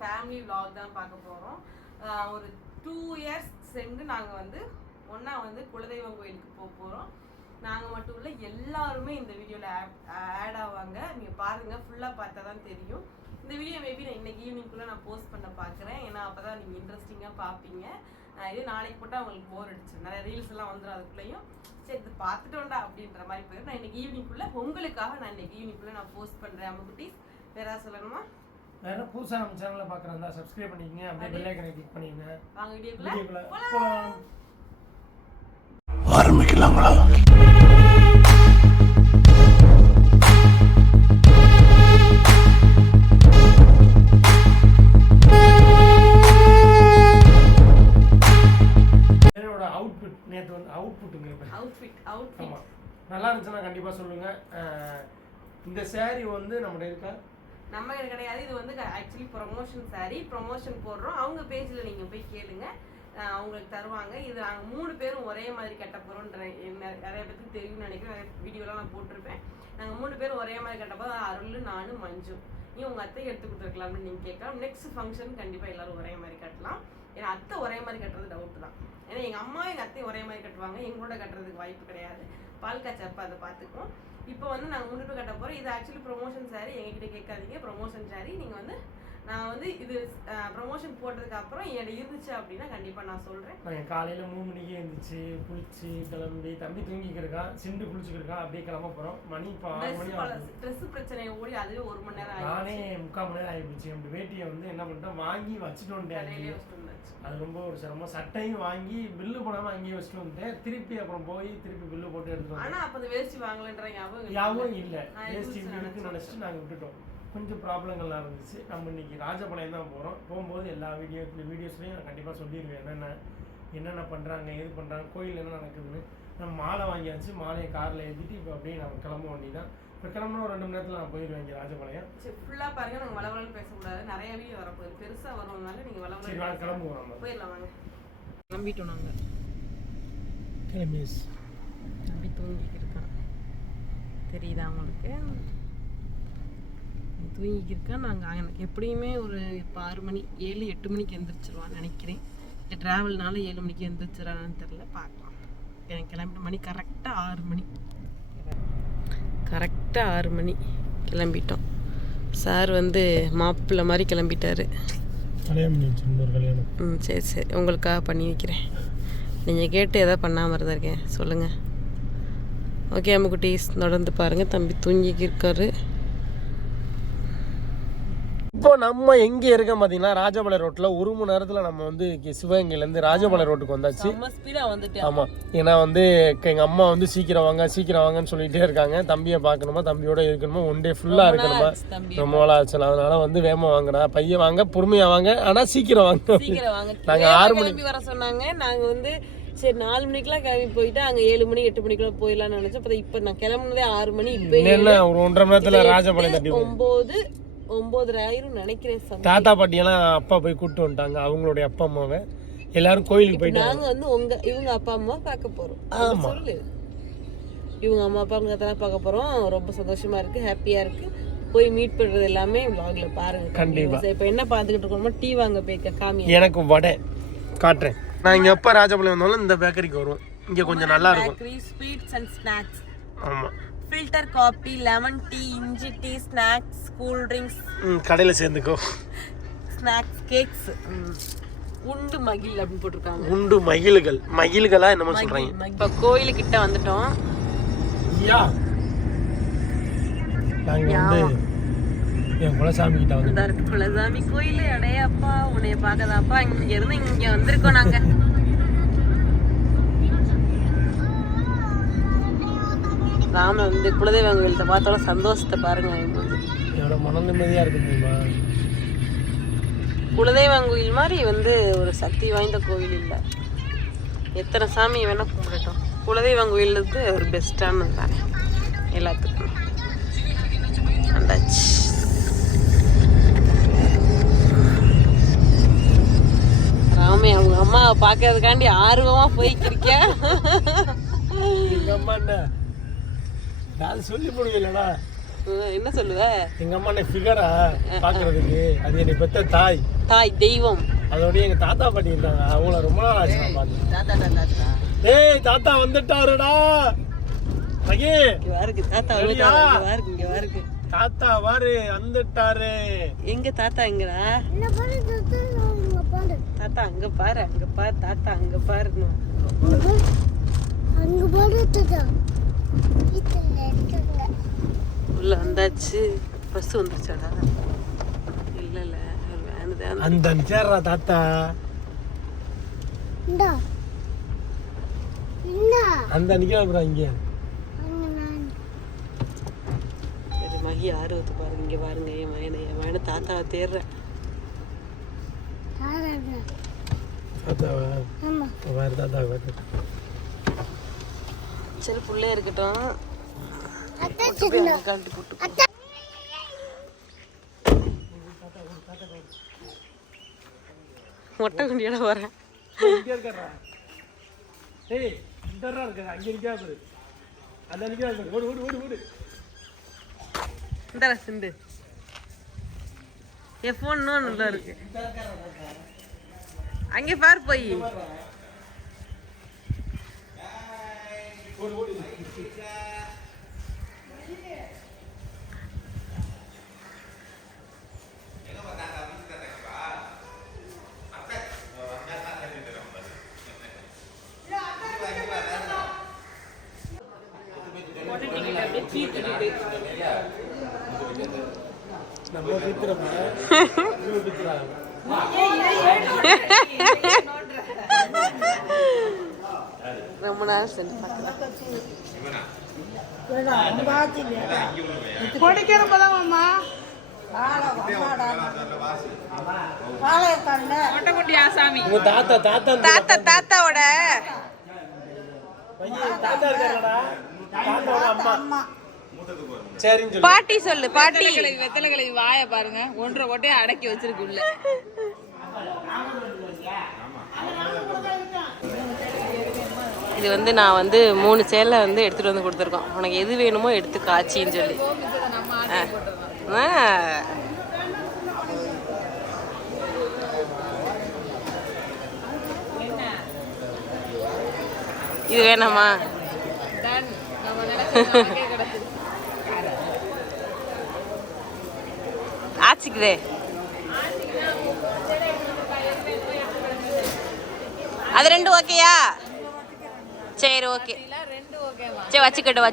Family vlog தான் பார்க்க போகிறோம். ஒரு 2 years சேர்ந்து நாங்கள் வந்து ஒன்றா வந்து குலதெய்வம் கோயிலுக்கு போக போகிறோம். நாங்கள் மட்டும் இல்லை, எல்லாருமே இந்த வீடியோவில் ஆட் ஆவாங்க. நீங்கள் பாருங்கள், ஃபுல்லாக பார்த்தா தான் தெரியும். இந்த வீடியோ மேபி நான் இன்னைக்கு ஈவினிங்குள்ளே நான் போஸ்ட் பண்ண பார்க்குறேன். ஏன்னா அப்போ தான் நீங்கள் இன்ட்ரெஸ்டிங்காக பார்ப்பீங்க. இதே நாளைக்கு போட்டால் அவங்களுக்கு போர் அடிச்சு நிறைய ரீல்ஸ் எல்லாம் வந்துடும். அதுக்குள்ளேயும் சரி இது பார்த்துட்டோண்டா அப்படின்ற மாதிரி போயிடும். நான் இன்னைக்கு ஈவினிங்குள்ளே உங்களுக்காக நான் இன்னைக்கு ஈவினிங்குள்ளே நான் போஸ்ட் பண்ணுறேன். அம்முக்குட்டீஸ் வேற ஏதாவது சொல்லணுமா? வேற புதுசாக நம்ம சேனலில் பார்க்குறதா சப்ஸ்கிரைப் பண்ணிக்கங்க, அப்படியே பெல் ஐக்கனை கிளிக் பண்ணிக்கங்க. வாங்க வீடியோக்குள்ள போகலாம். ஆரம்பிக்கலாங்களா? என்னோட அவுட்ஃபிட் நேற்று வந்து அவுட்ஃபிட் ஆமாம், நல்லா இருந்துச்சுன்னா கண்டிப்பாக சொல்லுங்கள். இந்த சேரீ வந்து நம்மகிட்ட இருக்கா? நம்ம கிட்ட கிடையாது. இது வந்து ஆக்சுவலி ப்ரொமோஷன் சாரீ. ப்ரொமோஷன் போடுறோம். அவங்க பேஜில் நீங்கள் போய் கேளுங்க, அவங்களுக்கு தருவாங்க. இது நாங்கள் 3 பேரும் ஒரே மாதிரி கட்ட போகிறோன்ற நிறைய பேருக்கு தெரியும்னு நினைக்கிறேன். நிறைய வீடியோலாம் நான் போட்டிருப்பேன். நாங்கள் 3 பேரும் ஒரே மாதிரி கட்டப்போ அருள், நானும், மஞ்சு. நீ உங்கள் அத்தை எடுத்து கொடுத்துருக்கலாம்னு நீங்கள் கேட்கலாம். நெக்ஸ்ட் ஃபங்க்ஷன் கண்டிப்பாக எல்லோரும் ஒரே மாதிரி கட்டலாம். ஏன்னா அத்தை ஒரே மாதிரி கட்டுறது டவுட் தான். ஏன்னா எங்கள் அம்மா எங்கள் அத்தையும் ஒரே மாதிரி கட்டுவாங்க. எங்களோட கட்டுறதுக்கு வாய்ப்பு கிடையாது. பால் காய்ச்சப்போ அதை பார்த்துக்குவோம். இப்போ வந்து நாங்கள் 3 பேர் கட்ட போகிறோம். இது ஆக்சுவலி ப்ரொமோஷன் சாரீ. எங்ககிட்ட கேட்காதீங்க, ப்ரொமோஷன் சாரீ. நீங்கள் வந்து நான் வந்து இது ப்ரொமோஷன் போட்டதுக்கு அப்புறம் என்கிட்ட இருந்துச்சு அப்படின்னா கண்டிப்பாக நான் சொல்கிறேன். நாங்கள் காலையில் 3 மணிக்கே இருந்துச்சு, குளிச்சு கிளம்பி, தம்பி தூங்கிக்கிருக்கான், சிண்டு குளிச்சுக்கிருக்கான், அப்படியே கிளம்ப போகிறோம். மணி இப்போ 6 மணி. ட்ரெஸ் பிரச்சனையை ஓடி அதுவே 1 மணி நேரம் ஆகி நானே 3/4 மணி நேரம் ஆகிடுச்சு. அப்படி வேட்டியை வந்து என்ன பண்ணிட்டேன், வாங்கி வச்சுட்டு வந்துட்டேன். அது ரொம்ப ஒரு சிரமம். சட்டையும் வாங்கி பில்லு போடாமல் அங்கேயே வச்சுட்டு வந்துட்டேன். திருப்பி அப்புறம் போய் திருப்பி பில்லு போட்டு எடுத்துட்டு ஆனால் அப்போ அந்த வேஸ்ட் வாங்கலன்ற ஞாபகம் இல்லை. வேஸ்ட் இருக்குன்னு நினச்சிட்டு நாங்கள் விட்டுட்டோம். கொஞ்சம் ப்ராப்ளங்கள்லாம் இருந்துச்சு. நம்ம இன்னைக்கு ராஜபாளையம் தான் போகிறோம். போகும்போது எல்லா வீடியோஸ்லையும் நான் கண்டிப்பாக சொல்லிடுவேன் என்னென்ன பண்ணுறாங்க, எது பண்ணுறாங்க, கோயில் என்ன நடக்குதுன்னு. நம்ம மாலை வாங்கியாச்சு. மாலையை காரில் ஏற்றிட்டு இப்போ அப்படியே நம்ம கிளம்ப வேண்டி தான். இப்போ கிளம்புனா ஒரு 2 மணி நேரத்தில் நான் போயிடுவேன் இங்கே ராஜபாளையம். சரி, ஃபுல்லாக பாருங்கள். நாங்கள் வளவலன்னு பேசக்கூடாது. நிறைய வீடியோ வரப்போகுது. பெருசாக வருவதுனால நீங்கள் வளவலன்னு கிளம்புவோம். நம்ம போயிடலாம். வாங்க, கிளம்பிட்டோம். நாங்கள் கிளம்பிஸ் அப்படி தூங்கிக்கிருக்கான். தெரியுதா உங்களுக்கு? தூங்கிக்கிருக்கேன். நாங்கள் எப்படியுமே ஒரு 6 மணி 7-8 மணிக்கு எழுந்திரிச்சிருவான்னு நினைக்கிறேன். இந்த ட்ராவல்னால 7 மணிக்கு எழுந்திரிச்சிடறான்னு தெரில, பார்க்கலாம். எனக்கு கிளம்பிட்ட மணி கரெக்டாக 6 மணி. கரெக்டாக 6 மணி கிளம்பிட்டோம். சார் வந்து மாப்பிள்ளை மாதிரி கிளம்பிட்டாரு. சரி சரி, உங்களுக்காக பண்ணி வைக்கிறேன். நீங்கள் கேட்டு எதாவது பண்ணாமல் இருந்திருக்கேன், சொல்லுங்கள். ஓகே அம்முக்குட்டீஸ், தொடர்ந்து பாருங்கள். தம்பி தூங்கிக்கிருக்காரு. இப்போ நம்ம எங்கே இருக்கோம் பார்த்தீங்கன்னா, ராஜபாளையம் ரோட்டில் 1 மணி நேரத்தில் நம்ம வந்து சிவகங்கையிலேருந்து ராஜபாளையம் ரோட்டுக்கு வந்தாச்சு. ஆமாம், ஏன்னா வந்து எங்கள் அம்மா வந்து சீக்கிரம் வாங்கன்னு சொல்லிகிட்டே இருக்காங்க. தம்பியை பார்க்கணுமா, தம்பியோட இருக்கணுமா, 1 டே ஃபுல்லாக இருக்கணுமா, ரொம்ப நாள் ஆச்சு. அதனால வந்து வேகமாக வாங்கடா, பையன் வாங்க, பொறுமையாக வாங்க, ஆனால் சீக்கிரம் வாங்க. நாங்கள் 6 மணிக்கு வர சொன்னாங்க. நாங்கள் வந்து சரி 4 மணிக்கெல்லாம் கிளம்பி போயிட்டு அங்கே 7 மணி 8 மணிக்குள்ள போயிடலாம்னு நினச்சோம். இப்போ நான் கிளம்புனதே 6 மணி. இப்போ என்ன ஒரு 1.5 மணி நேரத்தில் ராஜபாளையம் தட்டி 9 ஆயிரம் நினைக்கிறேன். தாத்தா பாட்டியெல்லாம் அப்பா போய் கூப்பிட்டு வந்துட்டாங்க, அவங்களுடைய அப்பா அம்மாவை. எல்லாரும் கோயிலுக்கு போயிட்டு நாங்க வந்து இவங்க அப்பா அம்மா பார்க்க போறோம். சொல்லு, இவங்க அம்மா அப்பா தான் பார்க்க போறோம். ரொம்ப சந்தோஷமா இருக்கு, ஹாப்பியா இருக்கு. போய் மீட் பண்றது எல்லாமே vlogல பாருங்க கண்டிப்பா. இப்போ என்ன பார்த்துக்கிட்டு இருக்கோமோ, டீ வாங்க போய் காமி. எனக்கு வடை காட்டுறேன். நான் இங்க எப்ப ராஜபாளையம் வந்தாலும் இந்த பேக்கரிக்கு வருவோம். இங்க கொஞ்சம் நல்லா இருக்கும். Bakery, sweets and snacks. ஆமா, ஃபில்டர் காபி, லெமன் டீ, இஞ்சி டீ, ஸ்நாக்ஸ், கூல் ட்ரிங்க்ஸ். கடையில சேர்ந்துக்கோ. Snacks, cakes. உண்டு மகிழ் அப்படின்னு போட்டிருக்காங்க. உண்டு மகிழ்களா என்னமோ சொல்றாங்க. இப்போ கோயிலுக்கிட்ட வந்துட்டோம். நாங்க வந்து என் குலசாமி கிட்ட வந்து குலசாமி கோயில். அடையப்பா, உன்னைய பார்க்கதாப்பா இங்க இருந்து இங்க வந்திருக்கோம் நாங்க. ராம வந்து குலதெய்வம் கோயிலத்தை பார்த்தோட சந்தோஷத்தை பாருங்க. என்னோட மன நிம்மதியா இருக்கு தெரியுமா? குலதெய்வம் கோயில் மாதிரி வந்து ஒரு சக்தி வாய்ந்த கோவில் இல்லை. எத்தனை சாமி வேணா கும்பிடட்டும், குலதெய்வம் கோயில் வந்து ஒரு பெஸ்டானது தானே எல்லாத்துக்கும். அந்தாச்சு. ராமே அவங்க அம்மாவை பார்க்கறதுக்காண்டி ஆர்வமா போய்க்கிருக்கேன். எங்க அம்மா என்ன நான் சொல்லி போடுவீங்களா? என்ன சொல்லுவ? எங்க அம்மா என்ன ஃபிகரா பாக்குறதுக்கு, அது என்னை பெத்த தாய், தாய் தெய்வம். அதோடய எங்க தாத்தா பாட்டி இருக்காங்க, அவங்கள ரொம்ப நாள் ஆச்சு நான் பார்த்து. ஏய் தாத்தா வந்துட்டாருடா. மகி வாருக்கு தாத்தா வந்துட்டாரு. வாருக்கு இங்க வாருக்கு. தாத்தா வாரு வந்துட்டாரு. எங்க தாத்தா எங்கடா? தாத்தா அங்க பாரு, அங்க பாரு, தாத்தா அங்க பாரு. அங்க பாரு தாத்தா. உள்ள வந்தாச்சு. பஸ் வந்துருச்சாடா? இல்ல இல்ல வேன் தான். அந்த நிச்சயரா தாத்தா. இந்தா இந்தா அந்த நிக்கறா இங்க. சரி மகி ஆர்வத்தை பாருங்க. இங்க பாருங்க, என் மகனை தாத்தாவை தேடுறேன். தாத்தாவா? ஆமா வேற தாத்தா வேறு. சரி புள்ளே இருக்கட்டும். அத்தை சின்ன கழட்டி போட்டு அத்தை மொட்டை குண்டியோட வரேன். இங்க இருக்கறா. ஏய் இந்தறா இருக்க, அங்க நிக்கா பாரு. அத நிக்கா பாரு. ஓடு ஓடு ஓடு ஓடு. இந்தடா சிண்டு. என் ஃபோன் இன்னும் நல்லா இருக்கு. அங்கே பாரு போய். நம்ம பித்ரமா நீ பித்ரா. ரொம்ப நேரம் சென்று பார்க்கலாம். உங்க தாத்தா தாத்தா தாத்தா தாத்தாவோட தாத்தா இருக்காரடா. தாத்தாவோட அம்மா. சரின்னு சொல்லு. பாட்டி சொல்லு. பாட்டி வெத்தலை கிளவி வாய பாருங்க. 1.5 கொட்டையை அடக்கி வச்சிருக்கு உள்ள. இது வந்து நான் வந்து 3 சேலை வந்து எடுத்துட்டு வந்து கொடுத்துருக்கோம். உனக்கு எது வேணுமோ எடுத்து காய்ச்சின்னு சொல்லி. இது வேணாமா? ஆச்சிக்குதே. அது 2 ஓகேயா? சரி ஓகே. சரி வச்சுக்கட்டும்.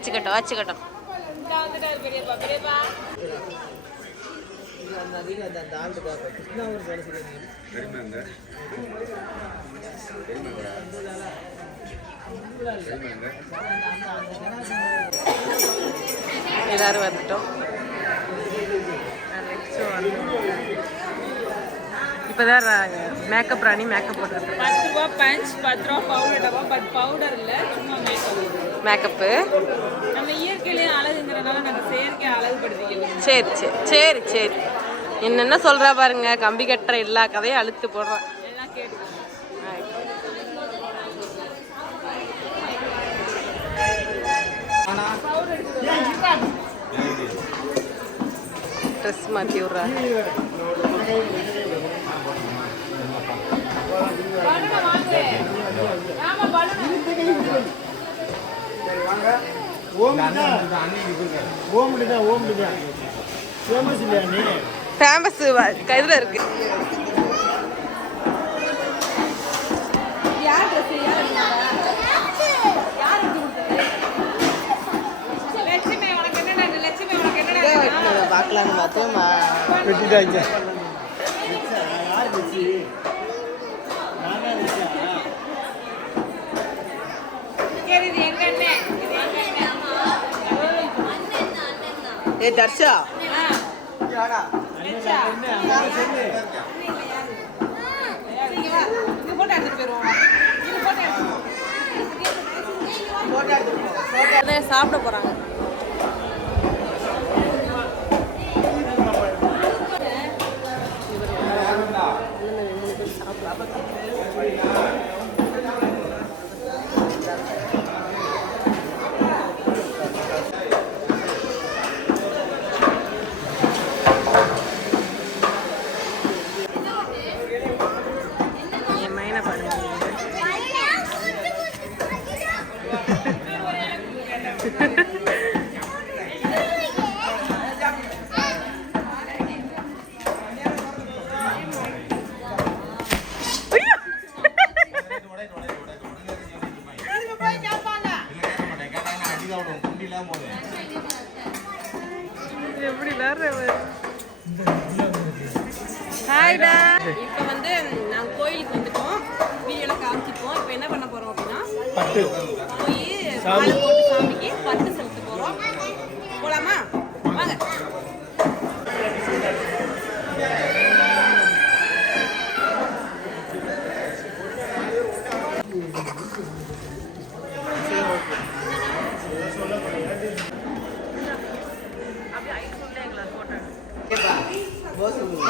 எல்லாரும் வந்துட்டோம். இப்போதான் மேக்கப் ராணி மேக்கப் போட்டுருக்கேன். 10 ரூபா பஞ்ச், 10 ரூபா பவுடர் டப்பா. பட் பவுடர் இல்லை, சும்மா மேக்கப்பு. நம்ம இயற்கையிலேயே அழகுங்கிறனால நாங்கள் செயற்கை அழகுபடுத்திக்கலாம். சரி என்னென்ன சொல்கிறா பாருங்க. கம்பி கட்டுற எல்லா கதையும் அழுத்து போடுறான். எல்லாம் கேட்டுக்கோங்க. ட்ரெஸ் மாற்றி விட்றா. ஃபேமஸ் கையில் இருக்கு. பார்க்கலான்னு பார்த்தோம். வெட்டிட்டாங்க. ஏ தர்ஷா சாப்பிட போறாங்க. எப்படி வேற ஹாய்டா. இப்போ வந்து நாங்கள் கோயிலுக்கு வந்துட்டோம். வீடியோல காமிச்சிப்போம். இப்போ என்ன பண்ண போறோம் அப்படின்னா போய் மாலை போட்டு சாமிக்கு பட்டு செலுத்த போறோம். போலாமா? வாங்க.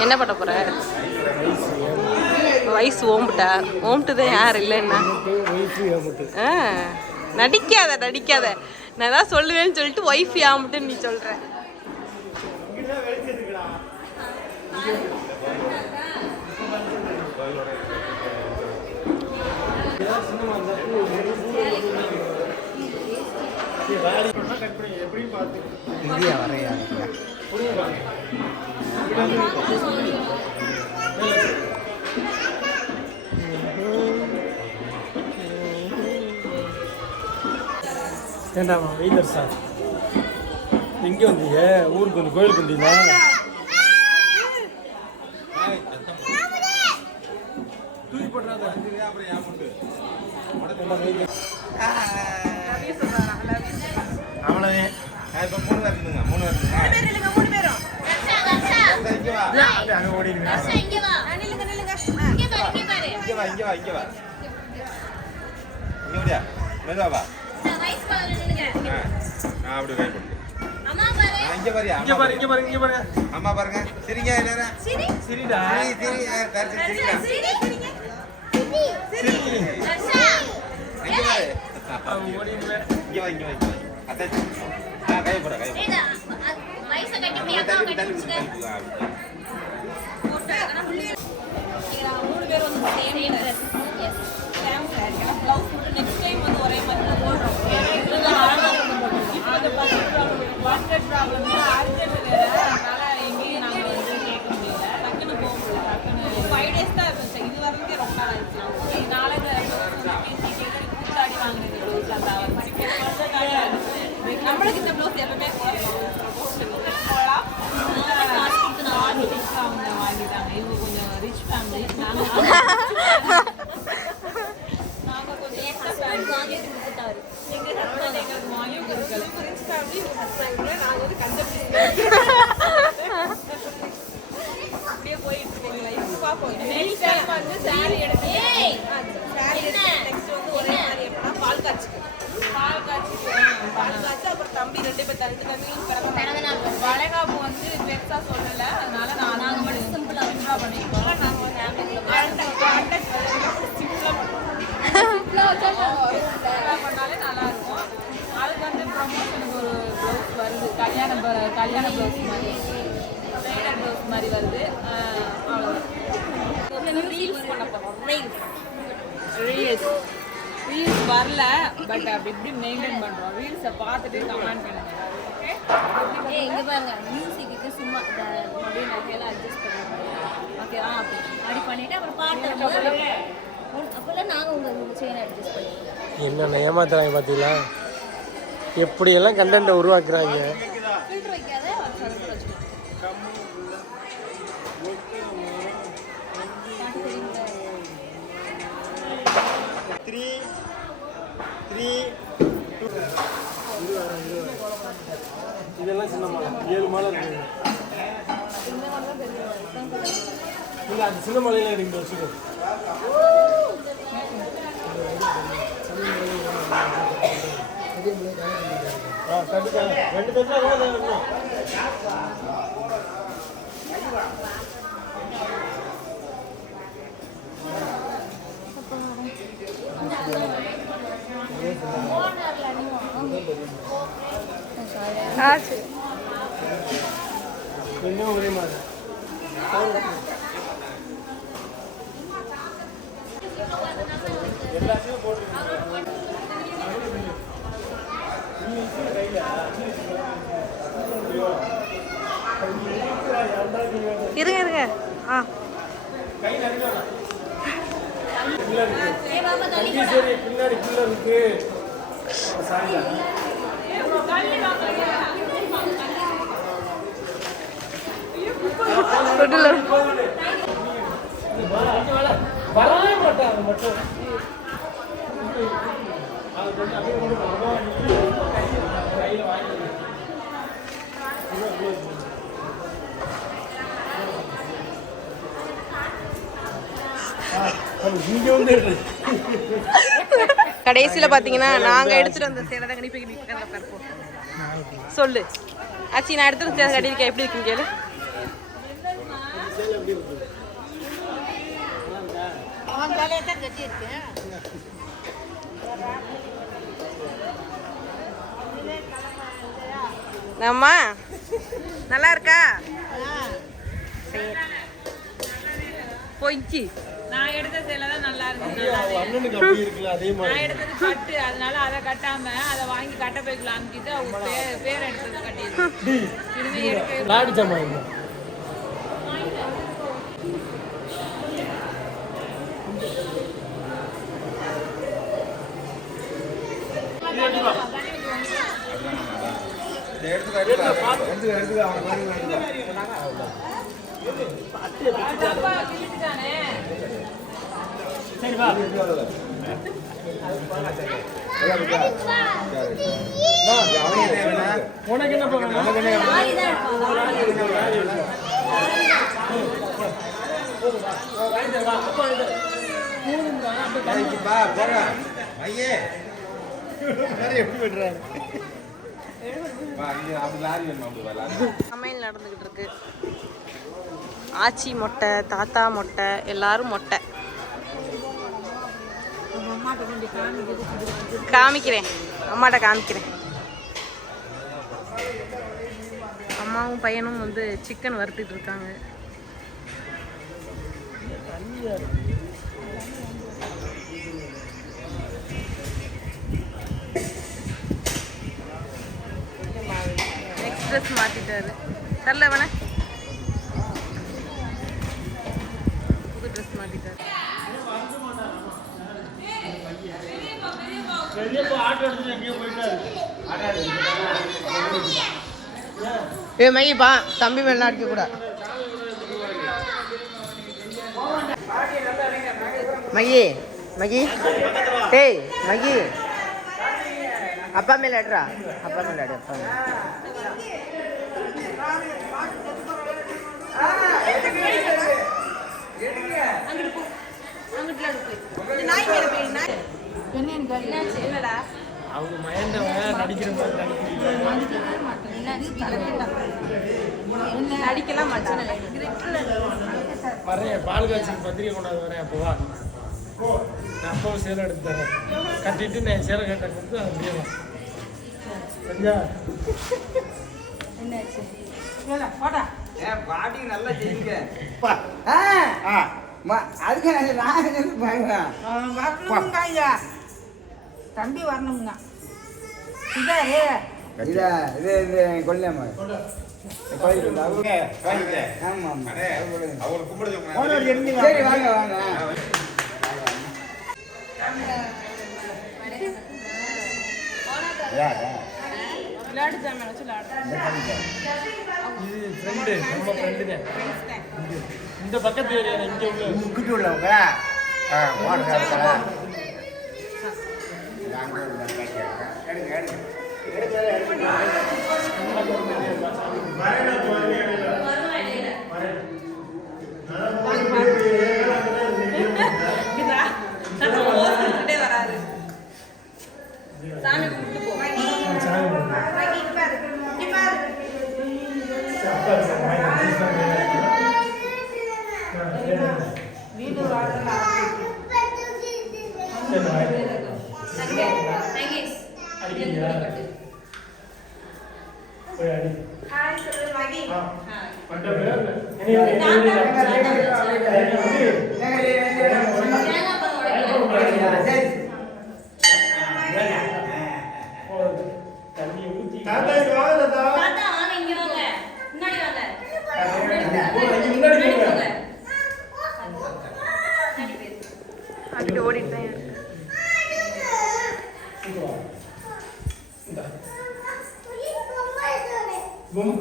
என்ன பண்ண போற? வயசு ஓம்பிட்டா ஓம்பிட்டுதான் யார் இல்லைன்னா நடிக்காத நான் தான் சொல்லுவேன்னு சொல்லிட்டு ஒய்ஃப் ஆம்பிட்டுன்னு நீ சொல்ற. ஏண்டாமா வெயிலர் சார் எங்கே வந்தீங்க? ஊருக்கு வந்து கோயிலுக்கு வந்தீங்களா? தூக்கி போட்டுறாத. அவ்வளவே அம்மா பாருங்க சரிங்க எல்லாரும் சரிடா நம்மளுக்கு இந்த ப்ளவுஸ் எப்பவுமே வாங்கிட்டாங்க. இவங்க கொஞ்சம் ரிச் ஃபேமிலி. நாங்கள் கொஞ்சம் எங்கள் ஹஸ்பண்ட் எங்களுக்கு வாங்கி கொடுக்கல. ரிச் ஃபேமிலி நாங்கள் வந்து கண்டுபிடிச்சோம். அப்படியே போயிட்டு இருக்கோம் லைஃப். பார்ப்போம் நெக்ஸ்ட் டைம் வந்து சாரி எடுத்து சாரி எடுத்து நெக்ஸ்ட் வந்து ஒரே மாதிரி எப்படின்னா பால் காய்ச்சி அப்புறம் தம்பி 2 தம்பியும் பிறந்த நாள் வளைகாப்பு வந்து பெருசா சொல்லல. அதனால நாங்க மட்டும் சிம்பிளா பண்ணிருக்கோம். பண்ணாலே நல்லா இருக்கும். அதுக்கு வந்து ப்ரமோஷனுக்கு ஒரு ப்ளவுஸ் வருது. கல்யாண ப்ளவுஸ் மாதிரி ட்ரைலர் ப்ளவுஸ் மாதிரி வருது. அவ்வளோதான். ரீல்ஸ் பண்ண போறோம். ரீல்ஸ் வரல, பட் அப்படி இப்படி மெயின்டைன் பண்றோம். ரீல்ஸை பார்த்துட்டு கமெண்ட் பண்ணுங்க. ஓகே இங்க பாருங்க, மியூசிக்கு சும்மா மொபைல் நகையெல்லாம் அட்ஜஸ்ட் பண்ணுவோம். ஓகேவா? அப்படி பண்ணிட்டு அப்புறம் பாட்டு அப்போல்லாம் நாங்கள் உங்கள் செயினை அட்ஜஸ்ட் பண்ணுவோம். என்ன ஏமாத்துறாங்க பார்த்தீங்களா? எப்படியெல்லாம் கண்டென்ட்டை உருவாக்குறாங்க. ஃபில்டர் வைக்காத வச்சுக்கணும். இதெல்லாம் சின்ன மாலை 7 மாலை இருக்கு. இல்லை அது சின்ன மாலையில் எனக்கு வச்சுக்கோ. கண்டிப்பாக 2 தட்டா வேணும். கொஞ்சம் ஒரே மாதிரி எல்லாத்தையும் போட்டு இருங்க இருங்க. ஆ பின்னாடி கீழே இருக்கு. வரவே மாட்டாங்க மட்டும் கையில வாங்கி கடைசியில் பார்த்தீங்கன்னா நாங்கள் எடுத்துகிட்டு வந்த சேலை தான் கண்டிப்பாக நீ பக்கத்தில் உட்காருப்போம். சொல்லு ஆச்சி, நான் எடுத்துகிட்டு சேலை கட்டியிருக்கேன், எப்படி இருக்குன்னு கேளு. அம்மா நல்லா இருக்கா? போயிடுச்சு. நான் எடுத்த சேலை தான் நல்லா இருக்கு. நான் எடுத்தது கட்டு, அதனால அதை கட்டாம அதை வாங்கி கட்ட போய்க்கலாம் அங்கிட்டு அவங்க பேர் எடுத்தது கட்டிடுது. இனிமே எடுக்க உனக்கு என்ன சமையல் நடந்துகிட்டு இருக்கு. ஆச்சி மொட்டை, தாத்தா மொட்டை, எல்லாரும் மொட்டை. காமிக்கிறேன், அம்மாட்ட காமிக்கிறேன். அம்மாவும் பையனும் வந்து சிக்கன் வறுத்துட்டு இருக்காங்க. ட்ரெஸ் மாத்திட்டாரு. தரல வேணா புது ட்ரெஸ் மாத்திட்டாரு. மையப்பா தம்பி மேல அடிக்க கூட. மகி மகி டேய் மகி அப்பா மேல அட்றா. அப்பா மேல அடி. அப்பா அவங்க மயந்தவங்க நடிக்கிற மாதிரி நடிக்கலாம் மாட்டேன். வரேன், பால் காய்ச்சி பத்திரிகை கொண்டாந்து வரேன். அப்போ வா, நான் அப்பாவும் சேலை எடுத்து தரேன். கட்டிட்டு நான் சேலை கட்ட கொடுத்து அது முடியலாம். சரியா? பாட்டி நல்லா செய்யுங்க. தம்பி வரணுங்க. விளையாட்டு ஜாமான் வச்சு இது ஃப்ரெண்டு, நம்ம ஃப்ரெண்டு தான். இந்த பக்கத்து ஏரியா இங்கே உள்ளவங்க வராது. சாமி கும்பிட்டு போ. வீடு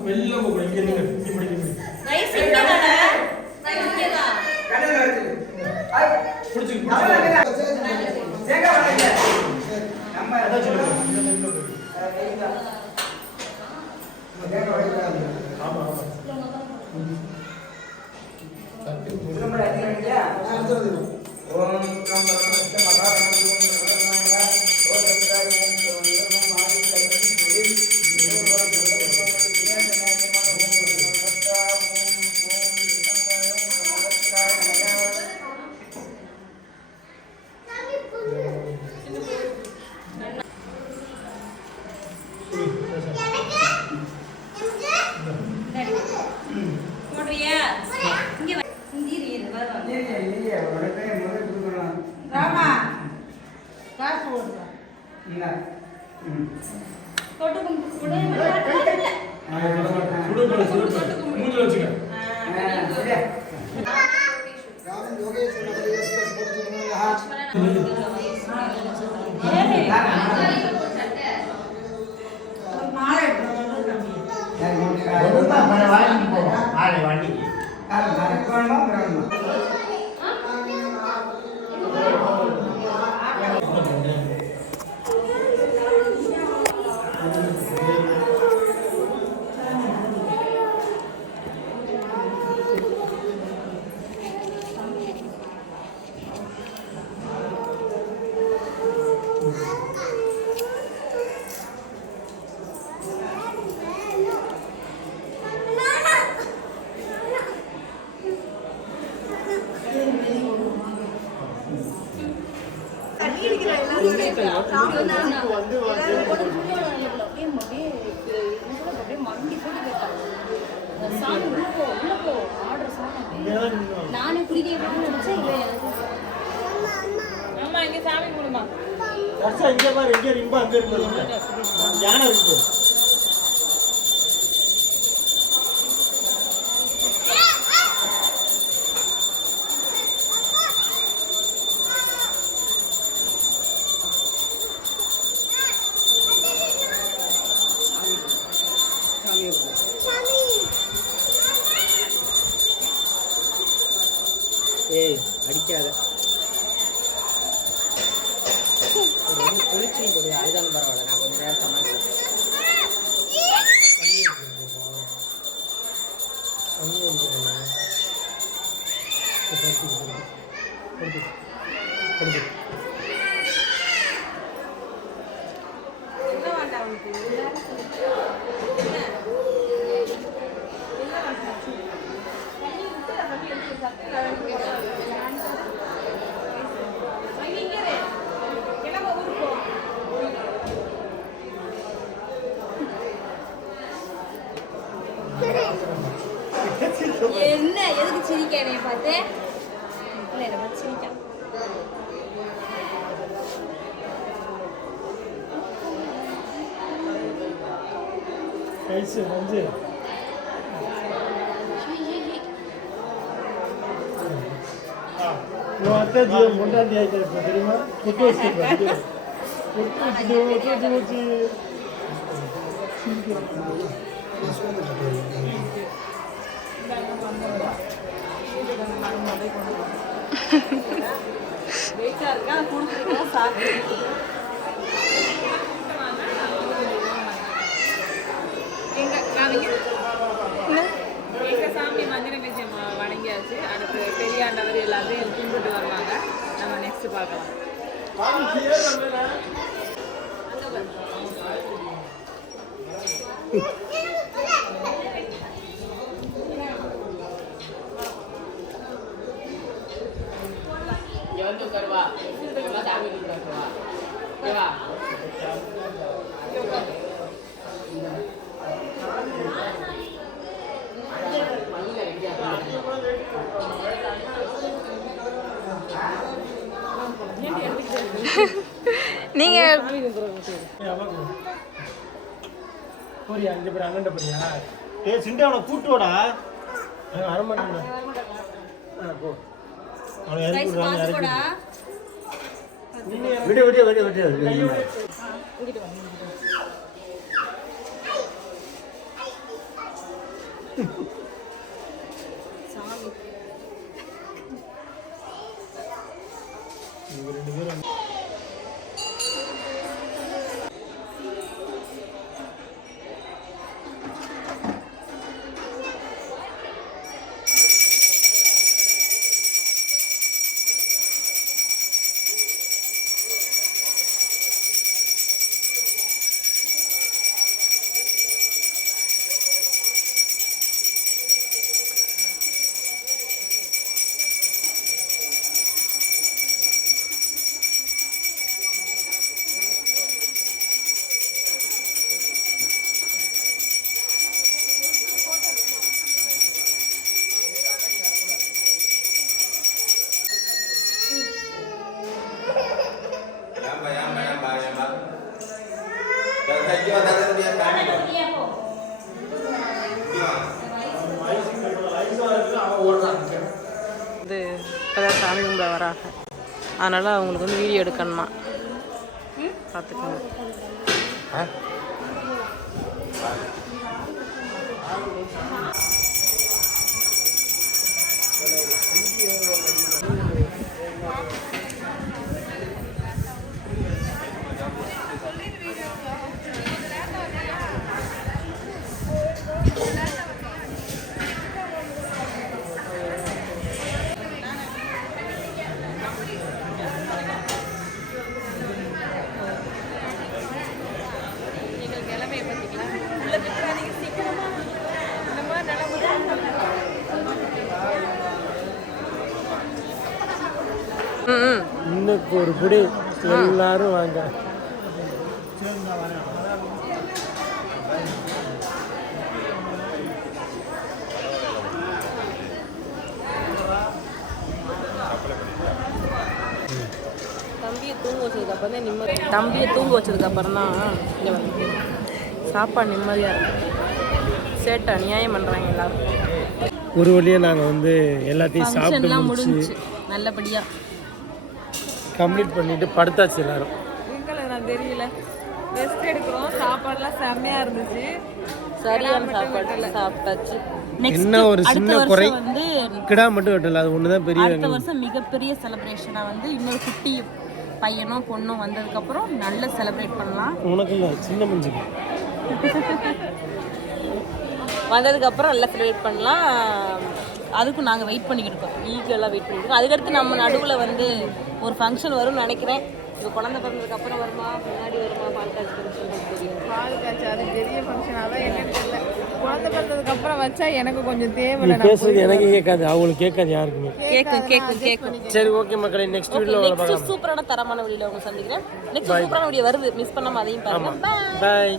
வெளியில போக இங்க ரைஸ் இங்க தானே இங்க தான் போடுறியா இங்க வா இங்க வா ராமா காசு ஓடுறா இல்ல தொட்டு குடு மூஞ்சில வச்சுக்க நானே குடிக்கிறேன்னு நினைச்சேன் இல்லை அம்மா இங்க சாமி குடுமா இங்க பாரு இங்க ரொம்ப அங்க இருக்கு யானை இருக்கு ஏய் அடிக்காத குளிச்சு போடு அதுதான் பரவாயில்ல நான் கொஞ்சம் நேரம் சமாளிச்சேன் என்ன வேண்டாம் அவனுக்கு என்ன எதுக்கு சிரிக்க என்னைய பார்த்து இல்லை என்ன பார்த்து சிரிக்க கைஸ் வந்து அத்தை ஜீவன் கொண்டாடி ஆயிட்டு தெரியுமா புட்டு வச்சு வெயிட்டா இருக்கா கொடுத்துருக்கா சாப்பிட்டு எங்க சாமி மந்திர மிஜம் வணங்கியாச்சு. அடுத்து பெரியாண்டவர் எல்லாத்தையும் கும்பிட்டு வருவாங்க. நம்ம நெக்ஸ்ட் பார்க்கலாம். நீங்க போறியா இங்க போய் அண்ணன்ட்ட போறியா? ஏய் சிண்டை அவனை கூட்டுவாடா. வர மாட்டேன். போ. அவனை இறக்கி விடுறாங்க, இறக்கி விடு. இது இப்போதான் சாமி கும்பிட வராங்க, அதனால அவங்களுக்கு வந்து வீடியோ எடுக்கணுமா, பார்த்துக்கோங்க. இன்னும் ஒரு புடி எல்லாரும் வாங்க. தம்பியை தூங்க வச்சதுக்கப்புறம் தான் இங்கே வந்து சாப்பாடு நிம்மதியாக இருக்கும். சேட்டை அநியாயம் பண்ணுறாங்க எல்லாரும். ஒரு வழியாக நாங்கள் வந்து எல்லாத்தையும் சாப்பிட்டு முடிஞ்சு நல்லபடியாக கம்ப்ளீட் பண்ணிட்டு படுத்தாச்சு எல்லாரும். நான் தெரியல, ரெஸ்ட் எடுக்கிறோம். சாப்பாடுலாம் செம்மையா இருந்துச்சு, சரியான சாப்பாடு சாப்பிட்டாச்சு. என்ன ஒரு சின்ன குறை, கிடா மட்டும் வெட்டல, அது ஒண்ணுதான் பெரிய. அடுத்த வருஷம் மிகப்பெரிய செலிப்ரேஷனா வந்து இன்னொரு குட்டி பையனும் பொண்ணும் வந்ததுக்கப்புறம் நல்ல செலிப்ரேட் பண்ணலாம். உனக்கு இல்லை, சின்ன மஞ்சு வந்ததுக்கப்புறம் நல்லா செலிப்ரேட் பண்ணலாம். அதுக்கும் நாங்கள் வெயிட் பண்ணிக்கிட்டு இருக்கோம், ஈக்குவலாக வெயிட் பண்ணிக்கிட்டு இருக்கோம். அதுக்கடுத்து நம்ம நடுவில் வந்து ஒரு ஃபங்க்ஷன் வரும்னு நினைக்கிறேன். இப்போ குழந்தை பிறந்ததுக்கப்புறம் வருமா, முன்னாடி வருமா, பால் காய்ச்சி ஃபங்க்ஷன் தெரியும். பால் காய்ச்சி அது பெரிய ஃபங்க்ஷனாக தான் என்னன்னு தெரியல. குழந்தை பிறந்ததுக்கப்புறம் வச்சா எனக்கு கொஞ்சம் தேவை. பேசுறது எனக்கு கேட்காது, அவங்களுக்கு கேட்காது, யாருக்குமே கேட்கும். சரி, ஓகே மக்களே, நெக்ஸ்ட் வீடியோவில் நெக்ஸ்ட் சூப்பரான தரமான வீடியோவில் உங்களை சந்திக்கிறேன். நெக்ஸ்ட் சூப்பரான வீடியோ வருது, மிஸ் பண்ணாமல் அதையும் பாருங்க. பாய்.